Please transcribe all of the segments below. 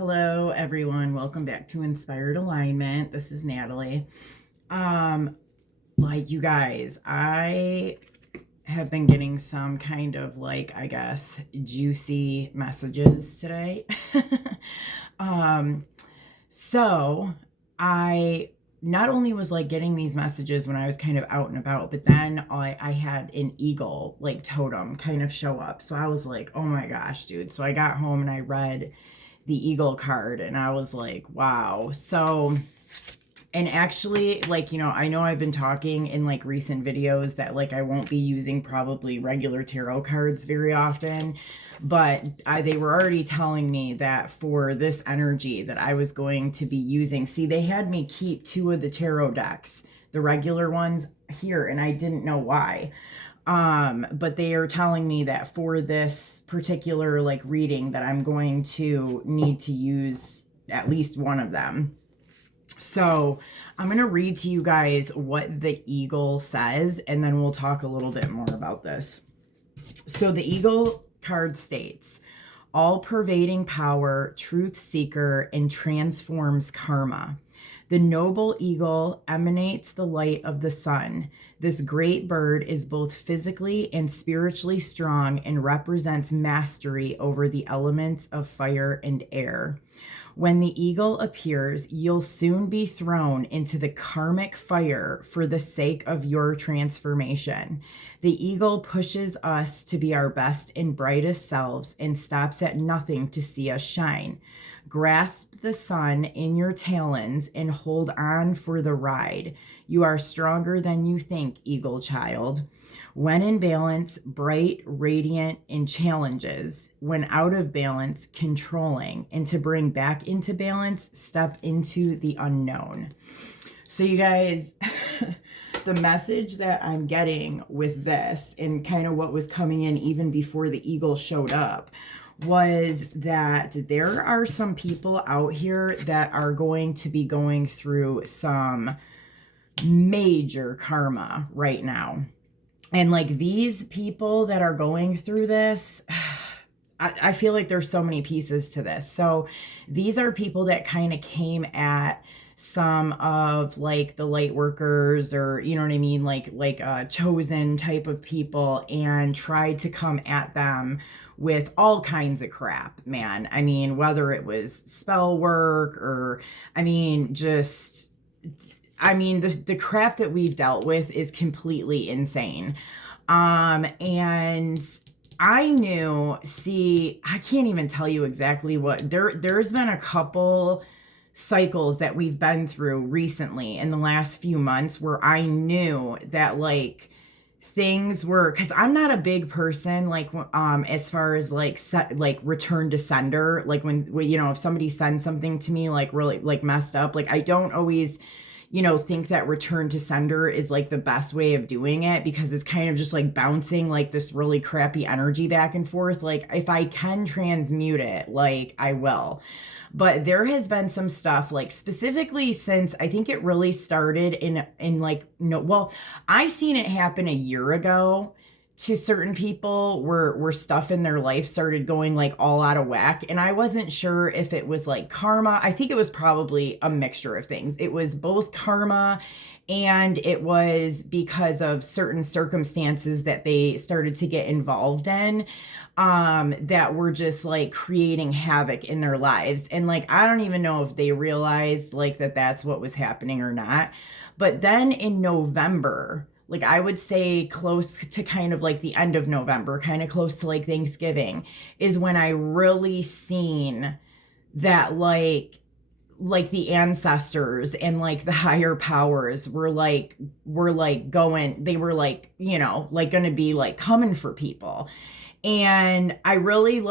Hello, everyone. Welcome back to Inspired Alignment. This is Natalie. You guys, I have been getting some kind of juicy messages today. So I not only was getting these messages when I was kind of out and about, but then I had an eagle totem kind of show up. So I was like, oh my gosh, dude. So I got home and I read the eagle card and I was like, wow. So, and actually, I know I've been talking in recent videos that I won't be using probably regular tarot cards very often, but they were already telling me that for this energy that I was going to be using. See, they had me keep two of the tarot decks, the regular ones here, and I didn't know why. But they are telling me that for this particular reading that I'm going to need to use at least one of them. So I'm going to read to you guys what the eagle says, and then we'll talk a little bit more about this. So the eagle card states, all-pervading power, truth seeker, and transforms karma. The noble eagle emanates the light of the sun. This great bird is both physically and spiritually strong and represents mastery over the elements of fire and air. When the eagle appears, you'll soon be thrown into the karmic fire for the sake of your transformation. The eagle pushes us to be our best and brightest selves and stops at nothing to see us shine. Grasp the sun in your talons and hold on for the ride. You are stronger than you think, eagle child. When in balance, bright, radiant, and challenges. When out of balance, controlling. And to bring back into balance, step into the unknown. So you guys, the message that I'm getting with this and kind of what was coming in even before the eagle showed up was that there are some people out here that are going to be going through some major karma right now. And these people that are going through this, I feel like there's so many pieces to this. So these are people that kind of came at some of the light workers, or you know what I mean, chosen type of people, and tried to come at them with all kinds of crap, man. I mean, whether it was spell work or the crap that we've dealt with is completely insane. And I knew, I can't even tell you exactly what, there's been a couple cycles that we've been through recently in the last few months where I knew that things were, because I'm not a big person as far as return to sender, when if somebody sends something to me really messed up, I don't always think that return to sender is the best way of doing it, because it's kind of just bouncing this really crappy energy back and forth. If I can transmute it, I will. But there has been some stuff specifically since I think it really started I seen it happen a year ago to certain people where stuff in their life started going all out of whack. And I wasn't sure if it was karma. I think it was probably a mixture of things. It was both karma, and it was because of certain circumstances that they started to get involved in, that were just creating havoc in their lives. And I don't even know if they realized that that's what was happening or not. But then in November, I would say close to kind of the end of November, kind of close to Thanksgiving, is when I really seen that the ancestors and the higher powers were going, they were going to be coming for people. And I really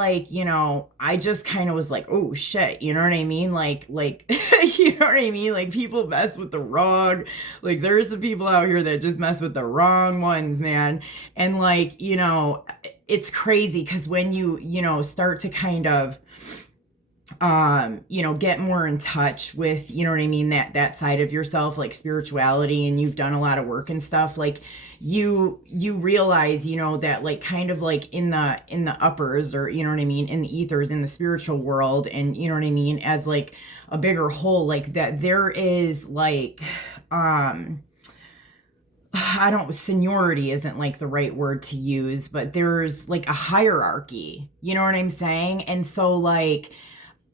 I just kind of was oh shit, you know what I mean? You know what I mean? People mess with the wrong, there's some people out here that just mess with the wrong ones, man. And it's crazy because when you start to kind of you know, get more in touch with, you know what I mean, that side of yourself, like spirituality, and you've done a lot of work and stuff, like you realize, you know, that like kind of like in the uppers, or you know what I mean, in the ethers, in the spiritual world, and you know what I mean, as like a bigger whole, like that there is like I don't, seniority isn't like the right word to use, but there's like a hierarchy, you know what I'm saying? And so like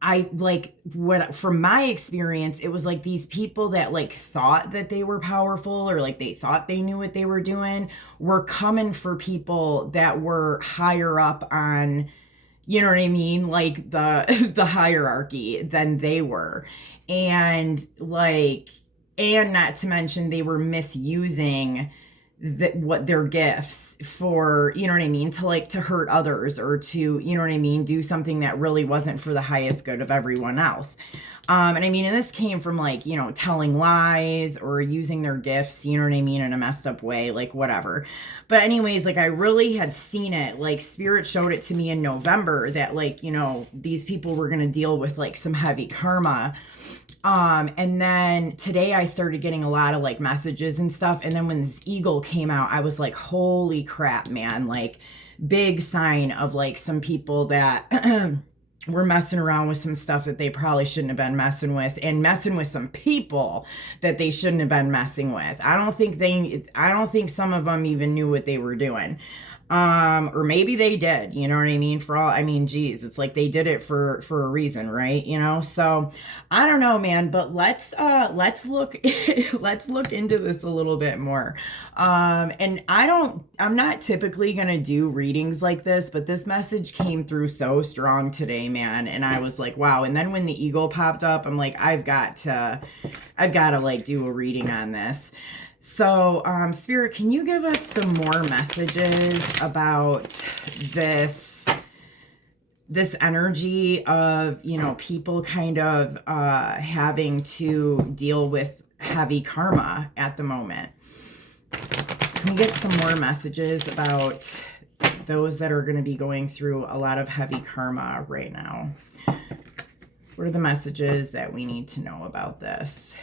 I like what, from my experience, it was like these people that like thought that they were powerful, or like they thought they knew what they were doing, were coming for people that were higher up on, you know what I mean, like the hierarchy than they were. And like, and not to mention they were misusing what their gifts for, you know what I mean, to like to hurt others, or to, you know what I mean, do something that really wasn't for the highest good of everyone else. And I mean, and this came from like, you know, telling lies or using their gifts, you know what I mean, in a messed up way, like whatever. But anyways, like I really had seen it, like spirit showed it to me in November that like, you know, these people were going to deal with like some heavy karma. And then today I started getting a lot of like messages and stuff. And then when this eagle came out, I was like, holy crap, man, like big sign of like some people that were messing around with some stuff that they probably shouldn't have been messing with, and messing with some people that they shouldn't have been messing with. I don't think some of them even knew what they were doing. Or maybe they did, you know what I mean? For all, I mean, geez, it's like they did it for a reason, right? You know? So I don't know, man, but let's look, let's look into this a little bit more. And I'm not typically going to do readings like this, but this message came through so strong today, man. And I was like, wow. And then when the eagle popped up, I'm like, I've got to like do a reading on this. So, Spirit, can you give us some more messages about this energy of, you know, people kind of having to deal with heavy karma at the moment? Can we get some more messages about those that are going to be going through a lot of heavy karma right now? What are the messages that we need to know about this?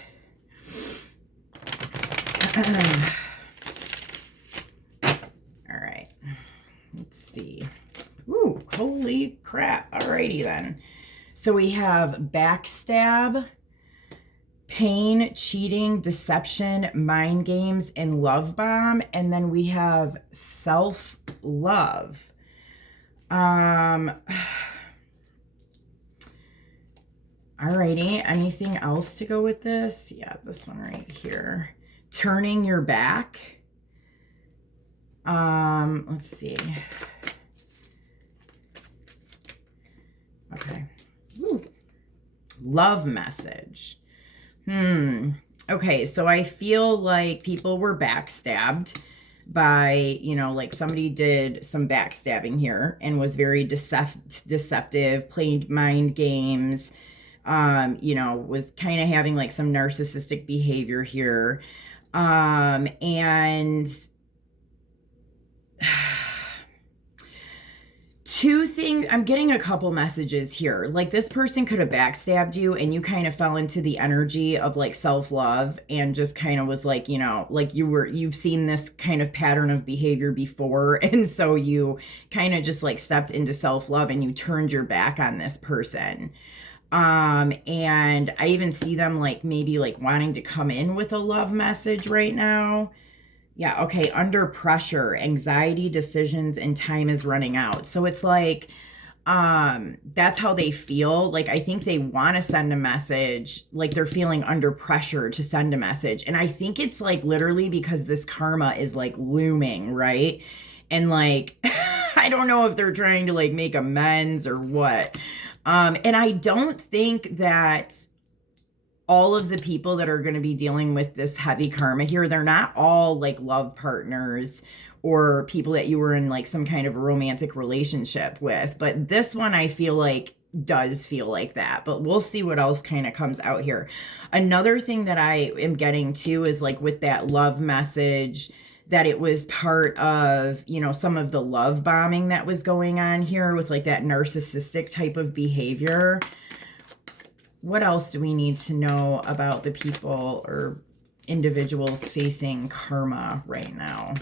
All right, let's see. Ooh, holy crap. Alrighty then. So we have backstab, pain, cheating, deception, mind games, and love bomb. And then we have self-love. Alrighty, anything else to go with this? Yeah, this one right here. Turning your back. Let's see. Okay. Ooh. Love message. Okay, so I feel like people were backstabbed by, you know, like somebody did some backstabbing here and was very deceptive, played mind games, you know, was kind of having like some narcissistic behavior here. And two things, I'm getting a couple messages here. Like this person could have backstabbed you and you kind of fell into the energy of like self-love and just kind of was like, you know, like you've seen this kind of pattern of behavior before. And so you kind of just like stepped into self-love and you turned your back on this person. And I even see them like maybe like wanting to come in with a love message right now. Yeah, okay, under pressure, anxiety, decisions, and time is running out. So it's like, that's how they feel. Like, I think they want to send a message, like they're feeling under pressure to send a message. And I think it's like literally because this karma is like looming, right? And like, I don't know if they're trying to like make amends or what. And I don't think that all of the people that are going to be dealing with this heavy karma here, they're not all like love partners or people that you were in like some kind of a romantic relationship with. But this one I feel like does feel like that, but we'll see what else kind of comes out here. Another thing that I am getting to is like with that love message, that it was part of, you know, some of the love bombing that was going on here with like that narcissistic type of behavior. what else do we need to know about the people or individuals facing karma right now?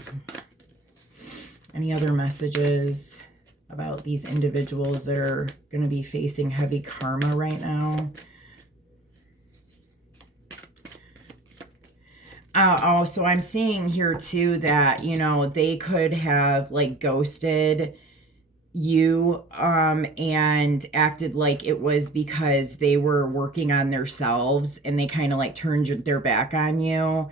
Any other messages about these individuals that are going to be facing heavy karma right now? Oh, so I'm seeing here too that, you know, they could have like ghosted you and acted like it was because they were working on themselves and they kind of like turned their back on you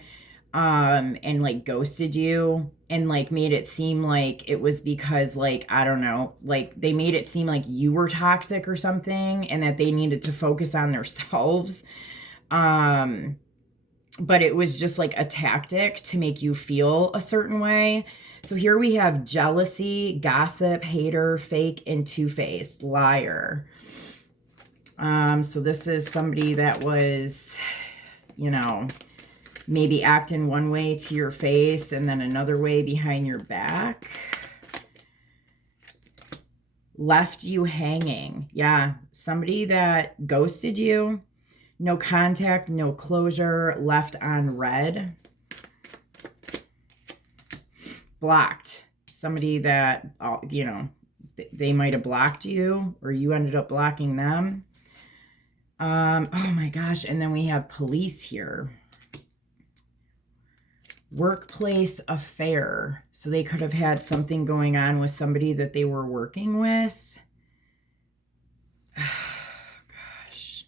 and like ghosted you and like made it seem like it was because like I don't know, like they made it seem like you were toxic or something and that they needed to focus on themselves. But it was just like a tactic to make you feel a certain way. So here we have jealousy, gossip, hater, fake, and two-faced, liar. So this is somebody that was, you know, maybe acting one way to your face and then another way behind your back. Left you hanging. Yeah, somebody that ghosted you. No contact, no closure, left on red. Blocked. Somebody that, you know, they might have blocked you or you ended up blocking them. Oh my gosh. And then we have police here. Workplace affair. So they could have had something going on with somebody that they were working with. Gosh.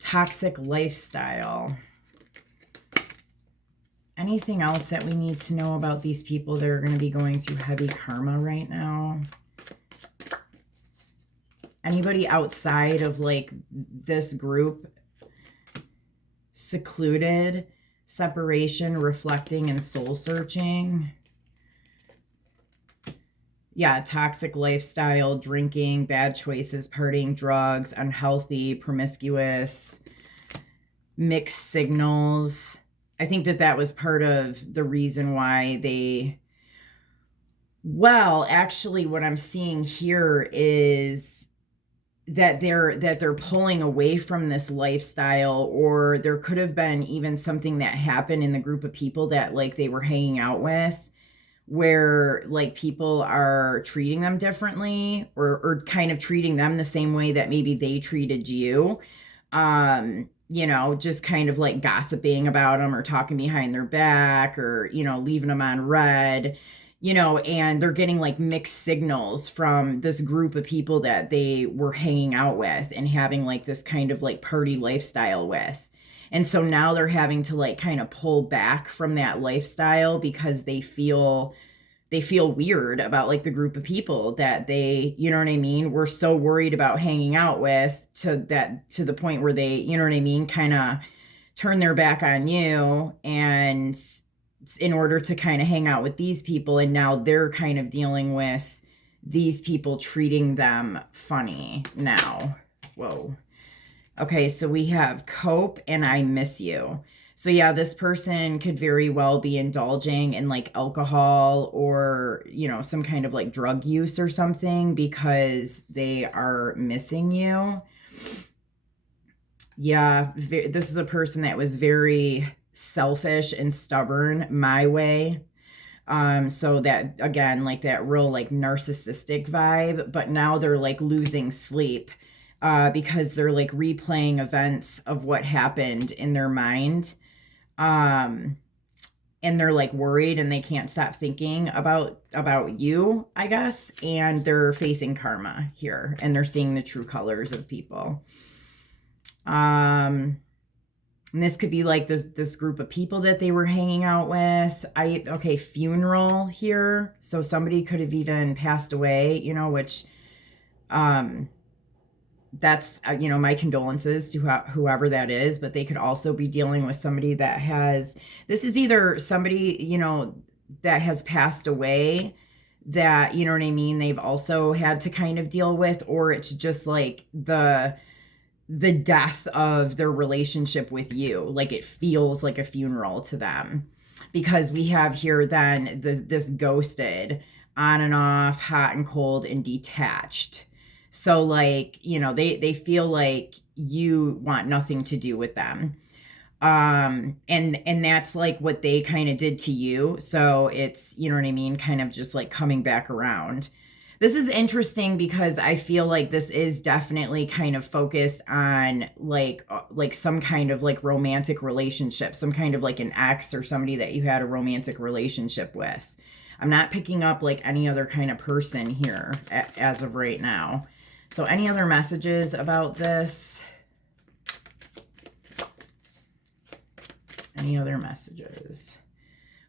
Toxic lifestyle. Anything else that we need to know about these people that are going to be going through heavy karma right now? Anybody outside of like this group? Secluded, separation, reflecting, and soul searching. Yeah, toxic lifestyle, drinking, bad choices, partying, drugs, unhealthy, promiscuous, mixed signals. I think that that was part of the reason why they, well, actually what I'm seeing here is that they're pulling away from this lifestyle, or there could have been even something that happened in the group of people that like they were hanging out with, where like people are treating them differently or kind of treating them the same way that maybe they treated you. You know, just kind of like gossiping about them or talking behind their back or, you know, leaving them on red, you know, and they're getting like mixed signals from this group of people that they were hanging out with and having like this kind of like party lifestyle with. And so now they're having to like kind of pull back from that lifestyle because they feel weird about like the group of people that they, you know what I mean, were so worried about hanging out with to the point where they, you know what I mean, kind of turn their back on you and in order to kind of hang out with these people. And now they're kind of dealing with these people treating them funny now. Whoa. Okay, so we have cope and I miss you. So yeah, this person could very well be indulging in like alcohol or, you know, some kind of like drug use or something because they are missing you. Yeah, this is a person that was very selfish and stubborn my way. So that, again, like that real like narcissistic vibe, but now they're like losing sleep because they're like replaying events of what happened in their mind. And they're like worried and they can't stop thinking about you, I guess. And they're facing karma here and they're seeing the true colors of people. And this could be like this group of people that they were hanging out with. Okay, funeral here. So somebody could have even passed away, you know, which, that's, you know, my condolences to whoever that is, but they could also be dealing with somebody that has, this is either somebody, you know, that has passed away that, you know what I mean, they've also had to kind of deal with, or it's just like the death of their relationship with you. Like it feels like a funeral to them because we have here then this ghosted, on and off, hot and cold, and detached. So like, you know, they feel like you want nothing to do with them. And that's like what they kind of did to you. So it's, you know what I mean, kind of just like coming back around. This is interesting because I feel like this is definitely kind of focused on like some kind of like romantic relationship, some kind of like an ex or somebody that you had a romantic relationship with. I'm not picking up like any other kind of person here as of right now. So any other messages about this? Any other messages?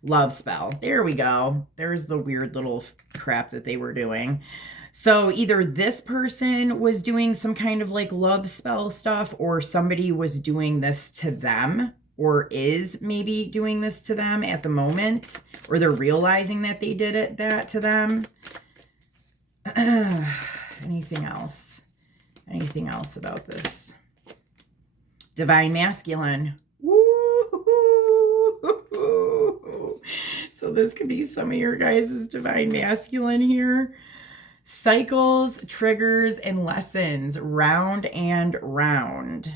Love spell. There we go. There's the weird little crap that they were doing. So either this person was doing some kind of like love spell stuff, or somebody was doing this to them, or is maybe doing this to them at the moment, or they're realizing that they did that to them. Anything else? Anything else about this? Divine masculine. So this could be some of your guys' divine masculine here. Cycles, triggers, and lessons, round and round.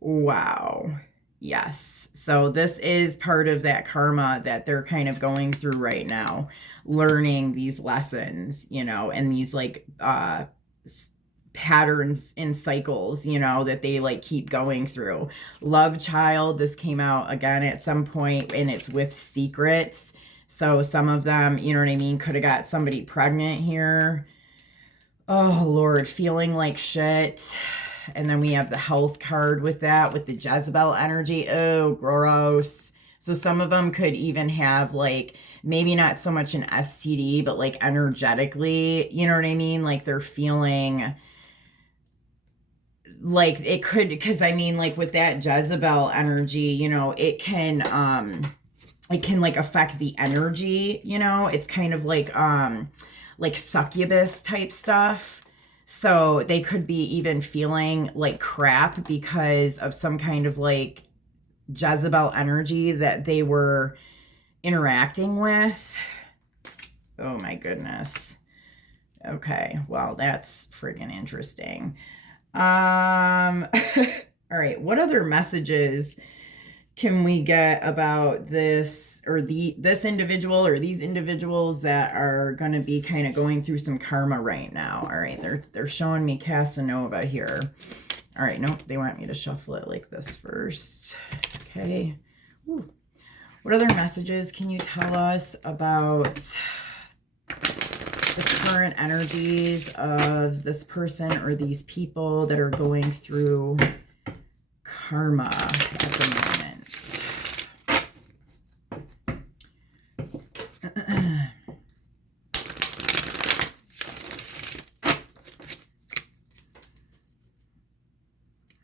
Wow. Yes. So this is part of that karma that they're kind of going through right now, learning these lessons, you know, and these like patterns and cycles, you know, that they like keep going through. Love child, this came out again at some point, and it's with secrets. So some of them, you know what I mean, could have got somebody pregnant here. Oh, Lord, feeling like shit. And then we have the health card with that, with the Jezebel energy. Oh, gross. So some of them could even have like, maybe not so much an STD, but like energetically, you know what I mean? Like they're feeling like it could, because I mean, like with that Jezebel energy, you know, it can like affect the energy, you know, it's kind of like succubus type stuff. So they could be even feeling like crap because of some kind of like Jezebel energy that they were interacting with. Oh my goodness. Okay, well, that's friggin' interesting. All right, what other messages can we get about this, or this individual, or these individuals that are going to be kind of going through some karma right now? All right, they're showing me Casanova here. All right, nope, they want me to shuffle it like this first. Okay. Ooh. What other messages can you tell us about the current energies of this person or these people that are going through karma at the moment?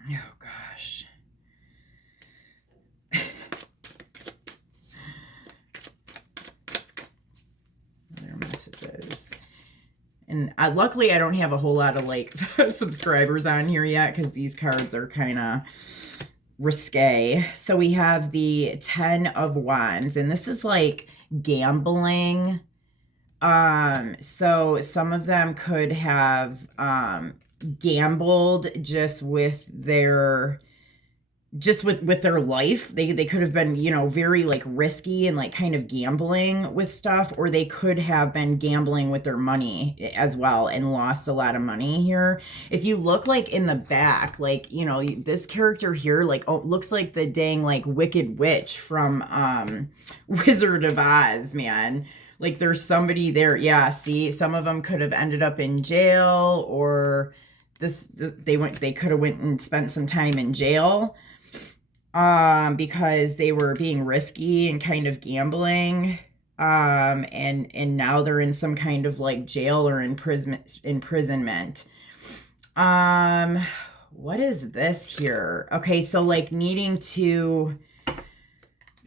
Oh gosh. Other messages. And luckily I don't have a whole lot of like subscribers on here yet, because these cards are kind of risque. So we have the 10 of Wands, and this is like gambling. So some of them could have gambled just with their life. They could have been, you know, very like risky and like kind of gambling with stuff, or they could have been gambling with their money as well and lost a lot of money here. If you look like in the back, like, you know, this character here, like, oh, looks like the dang like Wicked Witch from Wizard of Oz, man. Like there's somebody there. Yeah, see, some of them could have ended up in jail, or they could have went and spent some time in jail because they were being risky and kind of gambling, and now they're in some kind of like jail or imprisonment. What is this here? Okay, so like needing to,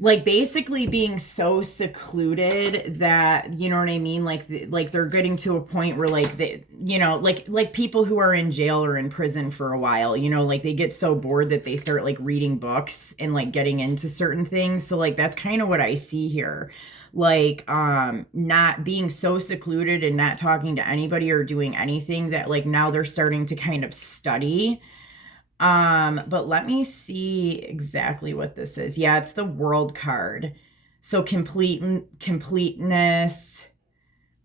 like basically being so secluded that, you know what I mean? Like they're getting to a point where like they, you know, like people who are in jail or in prison for a while, you know, like they get so bored that they start like reading books and like getting into certain things. So like that's kind of what I see here. Like not being so secluded and not talking to anybody or doing anything, that like now they're starting to kind of study But let me see exactly what this is. Yeah, it's the World card. So completeness,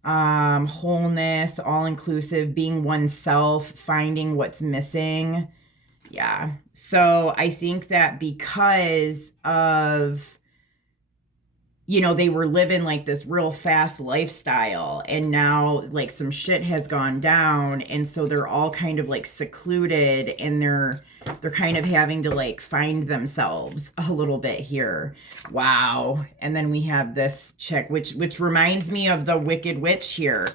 wholeness, all inclusive, being oneself, finding what's missing. Yeah. So I think that because of, they were living like this real fast lifestyle, and now like some shit has gone down, and so they're all kind of like secluded, and they're kind of having to like find themselves a little bit here. Wow. And then we have this chick, which reminds me of the Wicked Witch here.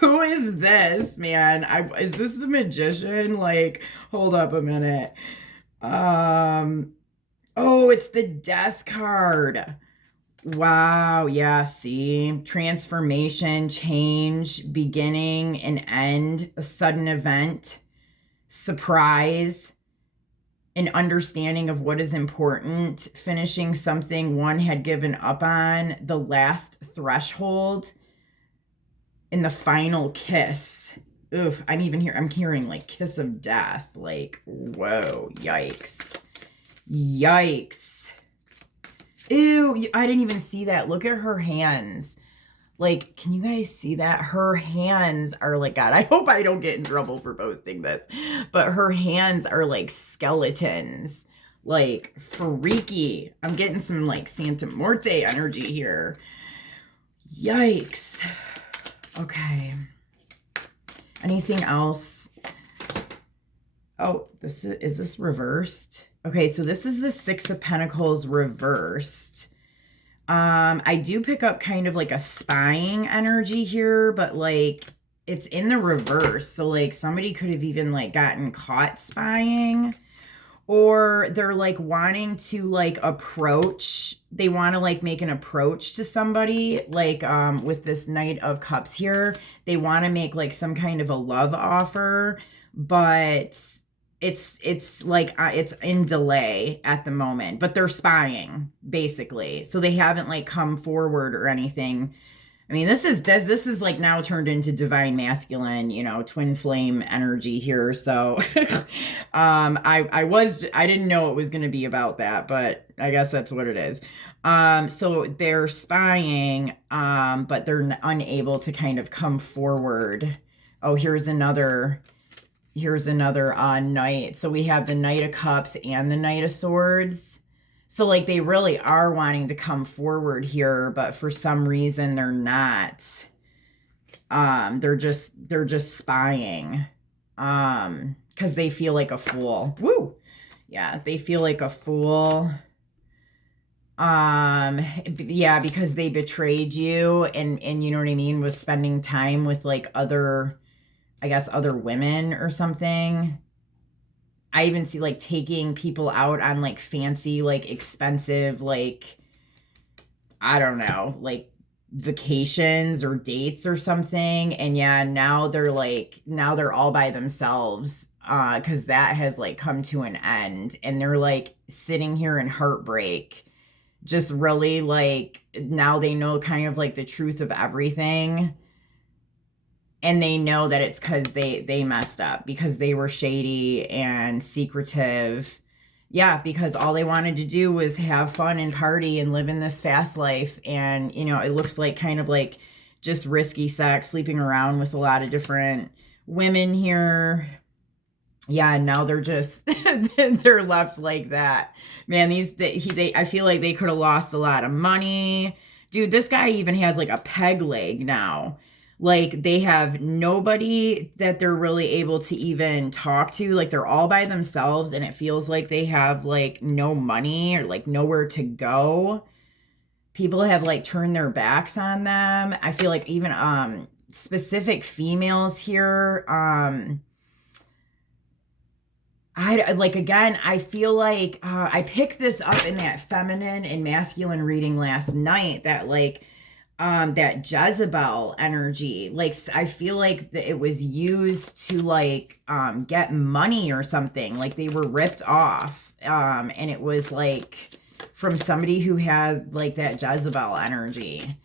Who is this, man? Is this the magician? Like, hold up a minute. Oh, it's the Death card. Wow. Yeah. See, transformation, change, beginning and end, a sudden event, surprise, an understanding of what is important, finishing something one had given up on, the last threshold, in the final kiss. Oof, I'm hearing like kiss of death. Like, whoa, yikes. Yikes. Ew, I didn't even see that. Look at her hands. Like, can you guys see that? Her hands are like, God, I hope I don't get in trouble for posting this, but her hands are like skeletons. Like, freaky. I'm getting some like Santa Muerte energy here. Yikes. Okay. Anything else? Oh, is this reversed? Okay, so this is the Six of Pentacles reversed. I do pick up kind of like a spying energy here, but like it's in the reverse. So like somebody could have even like gotten caught spying, or they're like wanting to like approach. They want to like make an approach to somebody, like with this Knight of Cups here. They want to make like some kind of a love offer, but it's like it's in delay at the moment, but they're spying basically. So they haven't like come forward or anything. I mean, this is like now turned into divine masculine, twin flame energy here. So I didn't know it was going to be about that, but I guess that's what it is. So they're spying, but they're unable to kind of come forward. Oh, here's another knight. So we have the Knight of Cups and the Knight of Swords. So like they really are wanting to come forward here, but for some reason they're not. They're just spying. Because they feel like a fool. Woo! Yeah, they feel like a fool. Yeah, because they betrayed you, and you know what I mean, was spending time with like other women or something. I even see like taking people out on like fancy, like expensive, like, I don't know, like vacations or dates or something. And yeah, now they're all by themselves, because that has like come to an end, and they're like sitting here in heartbreak, just really like, now they know kind of like the truth of everything. And they know that it's because they messed up, because they were shady and secretive. Yeah, because all they wanted to do was have fun and party and live in this fast life. And, it looks like kind of like just risky sex, sleeping around with a lot of different women here. Yeah, and now they're just, they're left like that. Man, I feel like they could have lost a lot of money. Dude, this guy even has like a peg leg now. Like they have nobody that they're really able to even talk to. Like they're all by themselves, and it feels like they have like no money or like nowhere to go. People have like turned their backs on them. I feel like even specific females here, I feel like I picked this up in that feminine and masculine reading last night, that like that Jezebel energy. Like I feel like it was used to like get money or something. Like they were ripped off, and it was like from somebody who has like that Jezebel energy.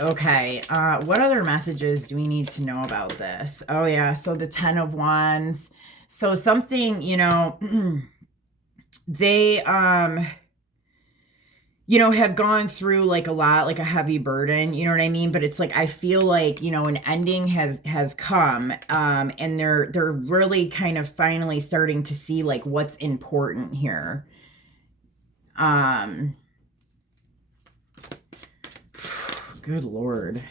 Okay, what other messages do we need to know about this? Oh yeah, so the 10 of Wands. So something, they have gone through like a lot, like a heavy burden, you know what I mean? But it's like I feel like, an ending has come, and they're really kind of finally starting to see like what's important here. Good Lord.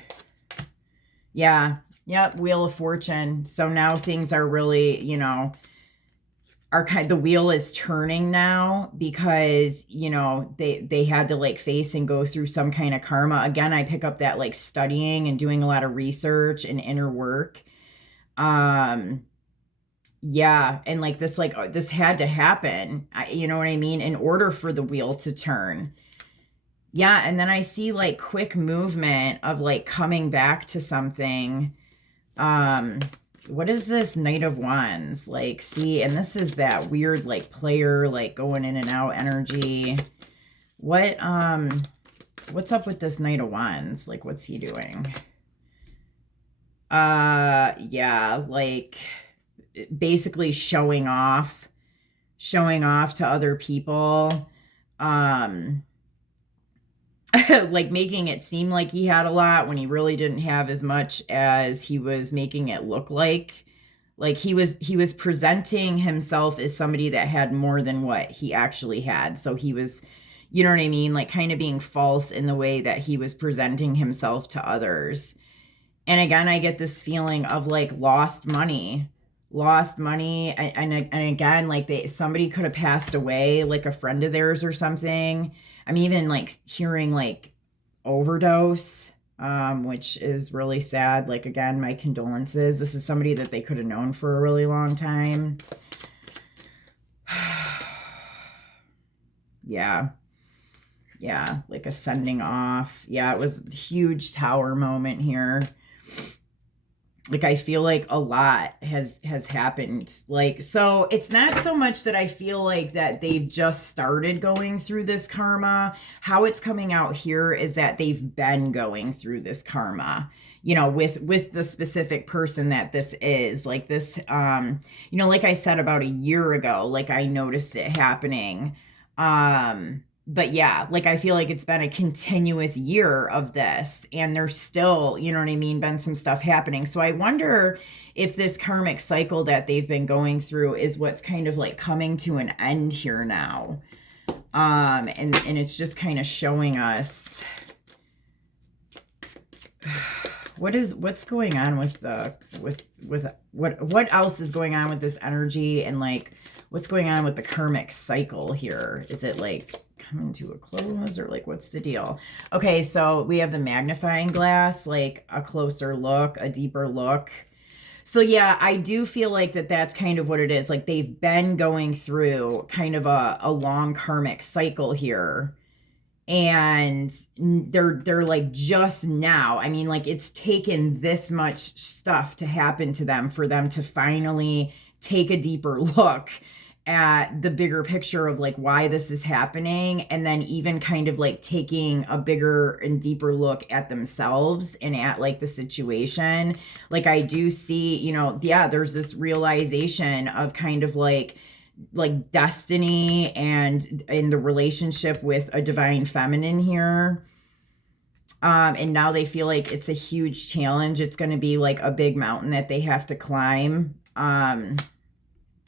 Yeah. Yep. Wheel of Fortune. So now things are really, the wheel is turning now because, they had to like face and go through some kind of karma. Again, I pick up that like studying and doing a lot of research and inner work. Yeah. And like this had to happen. You know what I mean? In order for the wheel to turn. Yeah, and then I see like quick movement of like coming back to something. What is this Knight of Wands? Like, see, and this is that weird like player like going in and out energy. What's up with this Knight of Wands? Like, what's he doing? Yeah, like basically showing off to other people. Like making it seem like he had a lot when he really didn't have as much as he was making it look like. Like he was presenting himself as somebody that had more than what he actually had. So he was, you know what I mean? Like kind of being false in the way that he was presenting himself to others. And again, I get this feeling of like lost money. And again, like somebody could have passed away, like a friend of theirs or something. I'm even like hearing like overdose, which is really sad. Like, again, my condolences. This is somebody that they could have known for a really long time. Yeah. Yeah, like a sending off. Yeah, it was a huge tower moment here. Like I feel like a lot has happened. Like, so it's not so much that I feel like that they've just started going through this karma. How it's coming out here is that they've been going through this karma, with the specific person that this is. Like this, like I said about a year ago, like I noticed it happening. But yeah, like I feel like it's been a continuous year of this, and there's still, you know what I mean, been some stuff happening. So I wonder if this karmic cycle that they've been going through is what's kind of like coming to an end here now. And it's just kind of showing us what's going on with what else is going on with this energy, and like what's going on with the karmic cycle here. Is it like coming to a close, or like what's the deal? Okay, so we have the magnifying glass, like a closer look, a deeper look. So yeah, I do feel like that's kind of what it is. Like they've been going through kind of a long karmic cycle here, and they're like just now, I mean, like it's taken this much stuff to happen to them for them to finally take a deeper look at the bigger picture of like why this is happening, and then even kind of like taking a bigger and deeper look at themselves and at like the situation. Like I do see, yeah, there's this realization of kind of like destiny and in the relationship with a divine feminine here. And now they feel like it's a huge challenge. It's going to be like a big mountain that they have to climb.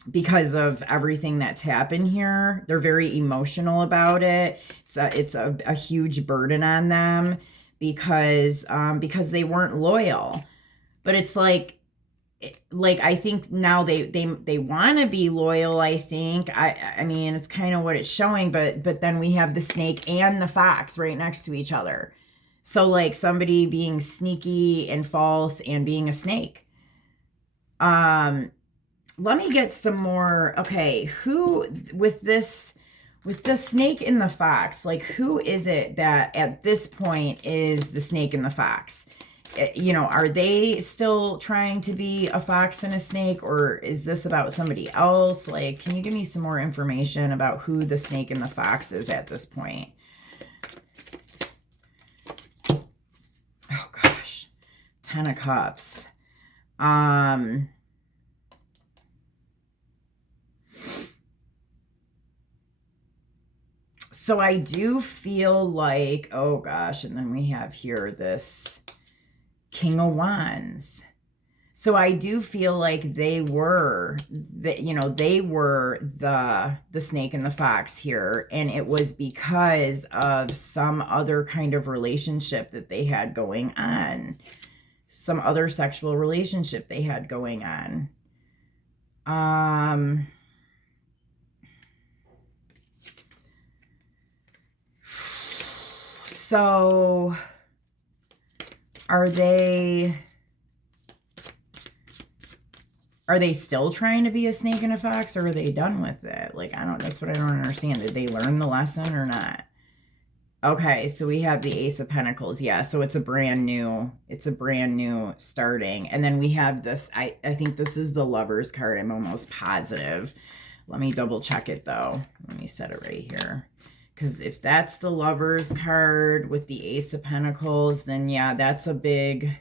Because of everything that's happened here. They're very emotional about it. It's a huge burden on them because they weren't loyal. But it's like I think now they want to be loyal. I think I mean it's kind of what it's showing, but then we have the snake and the fox right next to each other. So like somebody being sneaky and false and being a snake. Let me get some more. Okay, who with the snake and the fox, like who is it that at this point is the snake and the fox? Are they still trying to be a fox and a snake, or is this about somebody else? Like, can you give me some more information about who the snake and the fox is at this point? Ten of Cups. So I do feel like, oh gosh, and then we have here this King of Wands. So I do feel like they were the snake and the fox here, and it was because of some other kind of relationship that they had going on, some other sexual relationship they had going on. So are they still trying to be a snake and a fox, or are they done with it? Like, that's what I don't understand. Did they learn the lesson or not? Okay, so we have the Ace of Pentacles. Yeah, so it's a brand new starting. And then we have this, I think this is the Lovers card. I'm almost positive. Let me double check it though. Let me set it right here. Because if that's the Lovers card with the Ace of Pentacles, then yeah, that's a big...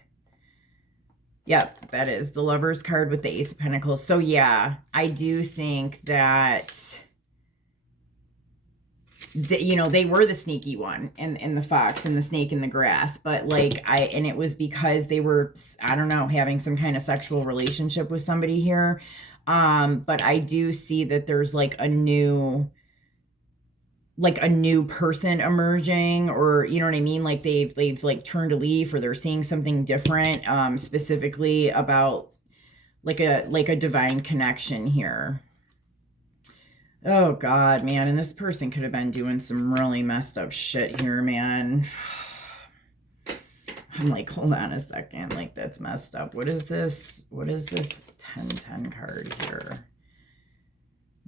Yep, that is the Lovers card with the Ace of Pentacles. So yeah, I do think that, they were the sneaky one and the fox and the snake in the grass. But like, and it was because they were, I don't know, having some kind of sexual relationship with somebody here. But I do see that there's like a new person emerging, or you know what I mean, like they've like turned a leaf, or they're seeing something different, specifically about like a divine connection here. Oh God, man. And this person could have been doing some really messed up shit here, man. I'm like, hold on a second, like that's messed up. What is this 10-10 card here?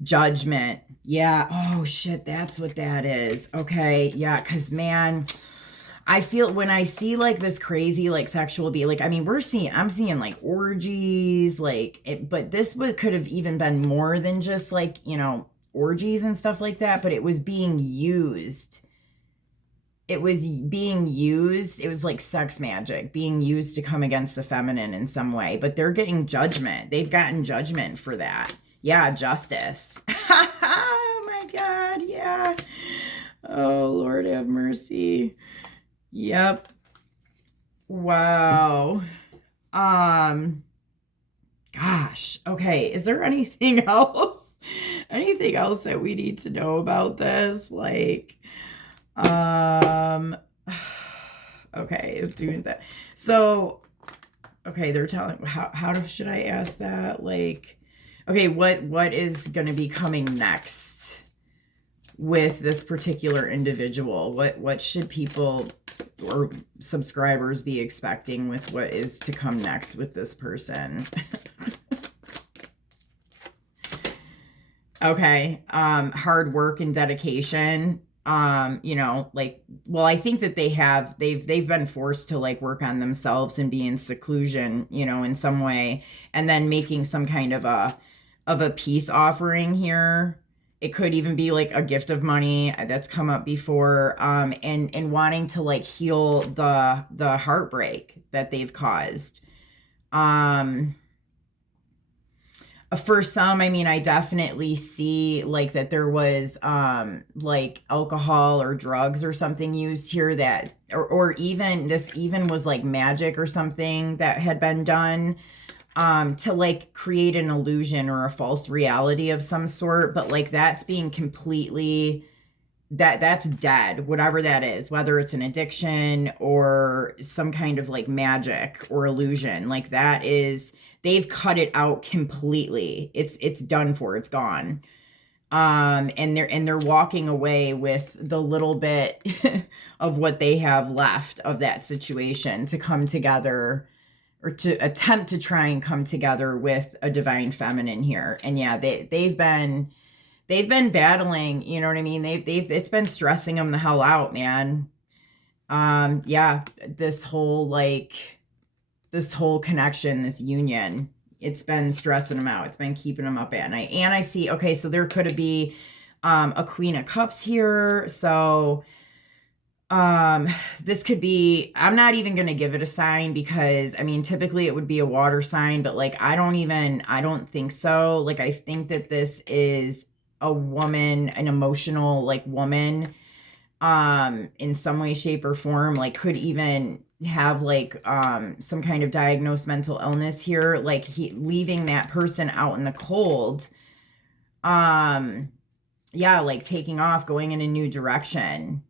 Judgment. Yeah. Oh shit, that's what that is. Okay. Yeah, because man, I feel when I see like this crazy like sexual like, I mean, I'm seeing like orgies, like but this could have even been more than just like, orgies and stuff like that, but it was being used. It was like sex magic being used to come against the feminine in some way, but they're getting judgment. They've gotten judgment for that. Yeah, justice. Oh my God, yeah. Oh, Lord have mercy. Yep. Wow. Gosh. Okay, is there anything else? Anything else that we need to know about this? Like, okay, doing that. So, okay, they're telling, how should I ask that? Like, okay, what is going to be coming next with this particular individual? What should people or subscribers be expecting with what is to come next with this person? Okay, hard work and dedication. I think that they've been forced to like work on themselves and be in seclusion, in some way, and then making some kind of a peace offering here. It could even be like a gift of money that's come up before, and wanting to like heal the heartbreak that they've caused. For some, I mean, I definitely see like that there was like alcohol or drugs or something used here, that or even this even was like magic or something that had been done to like create an illusion or a false reality of some sort. But like that's being completely, that's dead, whatever that is, whether it's an addiction or some kind of like magic or illusion, like that is, they've cut it out completely. It's done for, it's gone. And they're walking away with the little bit of what they have left of that situation to come together, or to attempt to try and come together with a divine feminine here. And yeah, they've been battling, you know what I mean? It's been stressing them the hell out, man. Yeah, this whole connection, this union, it's been stressing them out. It's been keeping them up at night. And I see, okay, so there could be a Queen of Cups here. So Um, this could be, I'm not even going to give it a sign because I mean, typically it would be a water sign, but like, I don't think so. Like, I think that this is a woman, an emotional like woman, in some way, shape or form, like could even have like, some kind of diagnosed mental illness here, like leaving that person out in the cold. Um, yeah, like taking off, going in a new direction.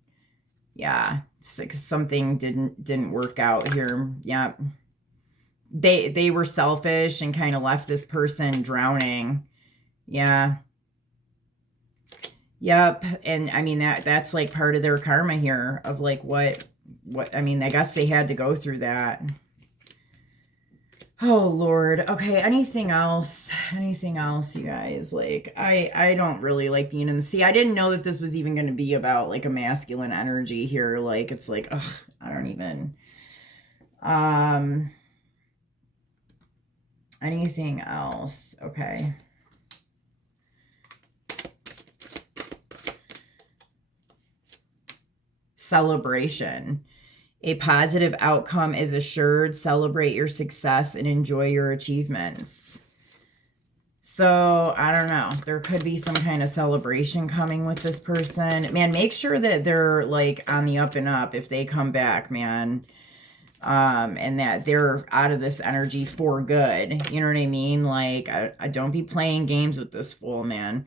Yeah, it's like something didn't work out here. Yeah, they were selfish and kind of left this person drowning. Yeah, yep. And I mean that's like part of their karma here of like what I mean, I guess they had to go through that. Oh Lord. Okay, anything else? Anything else, you guys? Like I don't really like being in the sea. I didn't know that this was even going to be about like a masculine energy here. Like it's like, ugh, I don't even anything else? Okay. Celebration. A positive outcome is assured. Celebrate your success and enjoy your achievements. So, I don't know. There could be some kind of celebration coming with this person. Man, make sure that they're like on the up and up if they come back, man. And that they're out of this energy for good. You know what I mean? Like, I don't be playing games with this fool, man.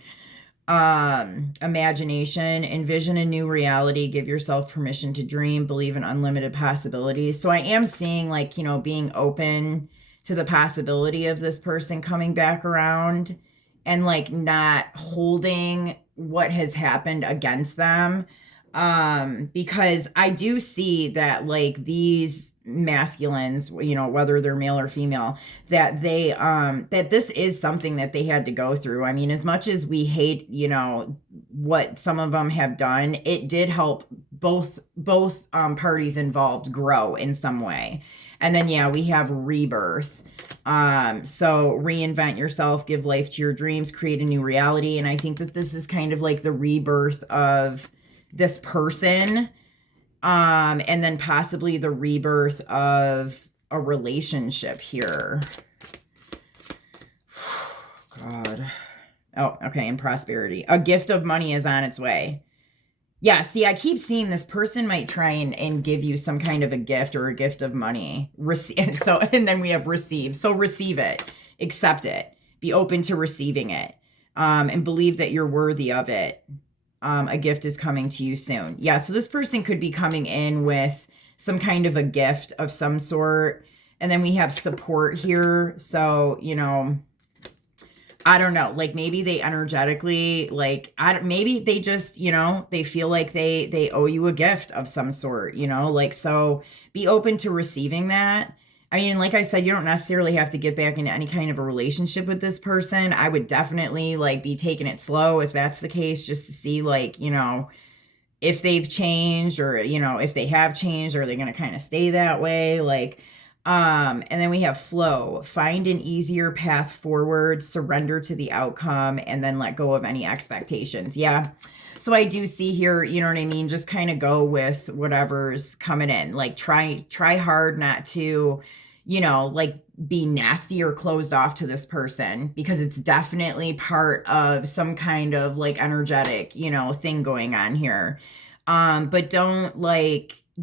Imagination, envision a new reality, give yourself permission to dream, believe in unlimited possibilities. So I am seeing like, you know, being open to the possibility of this person coming back around and like not holding what has happened against them. Because I do see that like these masculines, you know, whether they're male or female, that they that this is something that they had to go through. I mean, as much as we hate, you know, what some of them have done, it did help both parties involved grow in some way. And then yeah, we have rebirth. So reinvent yourself, give life to your dreams, create a new reality. And I think that this is kind of like the rebirth of this person, and then possibly the rebirth of a relationship here. God. Oh, okay, and prosperity. A gift of money is on its way. Yeah, see, I keep seeing this person might try and give you some kind of a gift or a gift of money. So, and then we have receive. So receive it, accept it, be open to receiving it, and believe that you're worthy of it. A gift is coming to you soon. Yeah, so this person could be coming in with some kind of a gift of some sort. And then we have support here. So, you know, I don't know, like maybe they energetically, like, maybe they just, you know, they feel like they owe you a gift of some sort, you know, like, so be open to receiving that. I mean, like I said, you don't necessarily have to get back into any kind of a relationship with this person. I would definitely like be taking it slow if that's the case, just to see like, you know, if they've changed or, you know, if they have changed, are they going to kind of stay that way? Like, and then we have flow, find an easier path forward, surrender to the outcome, and then let go of any expectations. Yeah. So I do see here, you know what I mean? Just kind of go with whatever's coming in. Like try hard not to, you know, like be nasty or closed off to this person, because it's definitely part of some kind of like energetic, you know, thing going on here. But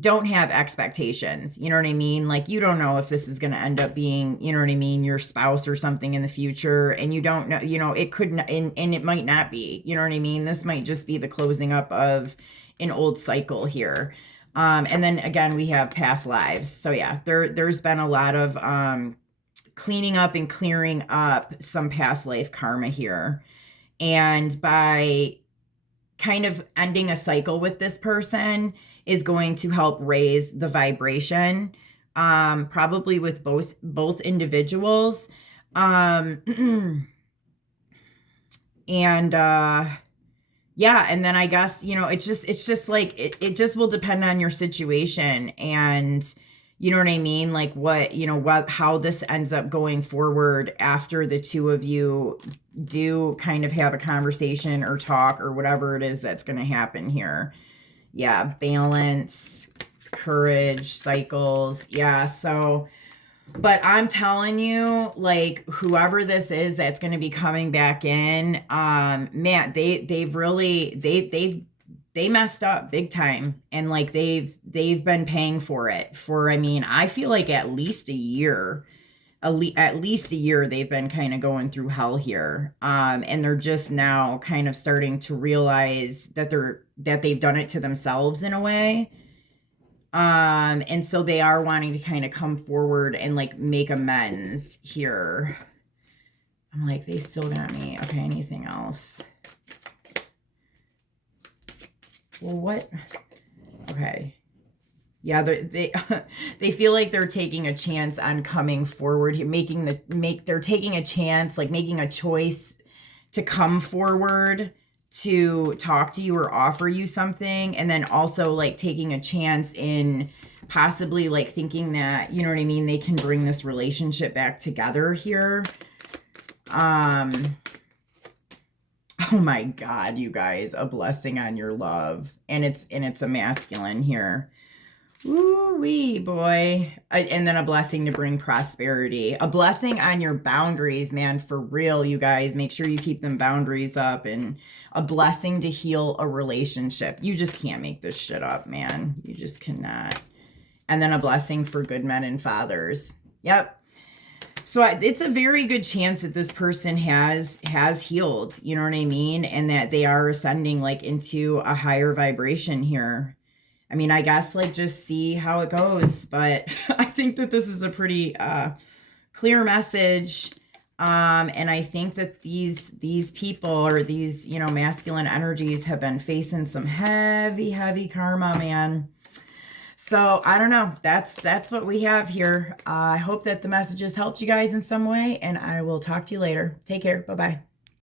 don't have expectations. You know what I mean? Like you don't know if this is going to end up being, you know what I mean, your spouse or something in the future. And you don't know, you know, it could not, and it might not be, you know what I mean? This might just be the closing up of an old cycle here. And then again, we have past lives. So yeah, there's been a lot of, cleaning up and clearing up some past life karma here. And by kind of ending a cycle with this person is going to help raise the vibration, probably with both individuals. And yeah, and then I guess, you know, it's just like it just will depend on your situation, and you know what I mean, like what, you know, how this ends up going forward after the two of you do kind of have a conversation or talk or whatever it is that's going to happen here. Yeah, balance, courage, cycles. Yeah, so, but I'm telling you, like, whoever this is that's going to be coming back in, man, they've really, they messed up big time, and like they've been paying for it for, I mean, I feel like at least a year, at least a year they've been kind of going through hell here, and they're just now kind of starting to realize that they've done it to themselves in a way, and so they are wanting to kind of come forward and like make amends here. I'm like, they still got me. Okay, anything else? Well, what? Okay. Yeah, they they feel like they're taking a chance on coming forward here, they're taking a chance, like making a choice to come forward to talk to you or offer you something, and then also like taking a chance in possibly like thinking that, you know what I mean, they can bring this relationship back together here. Oh my God, you guys, a blessing on your love, and it's a masculine here. Ooh-wee, boy. And then a blessing to bring prosperity. A blessing on your boundaries, man, for real, you guys. Make sure you keep them boundaries up. And a blessing to heal a relationship. You just can't make this shit up, man. You just cannot. And then a blessing for good men and fathers. Yep. So it's a very good chance that this person has healed, you know what I mean? And that they are ascending like into a higher vibration here. I mean, I guess like just see how it goes, but I think that this is a pretty clear message. And I think that these people, or these, you know, masculine energies have been facing some heavy, heavy karma, man. So I don't know. That's what we have here. I hope that the messages helped you guys in some way, and I will talk to you later. Take care. Bye-bye.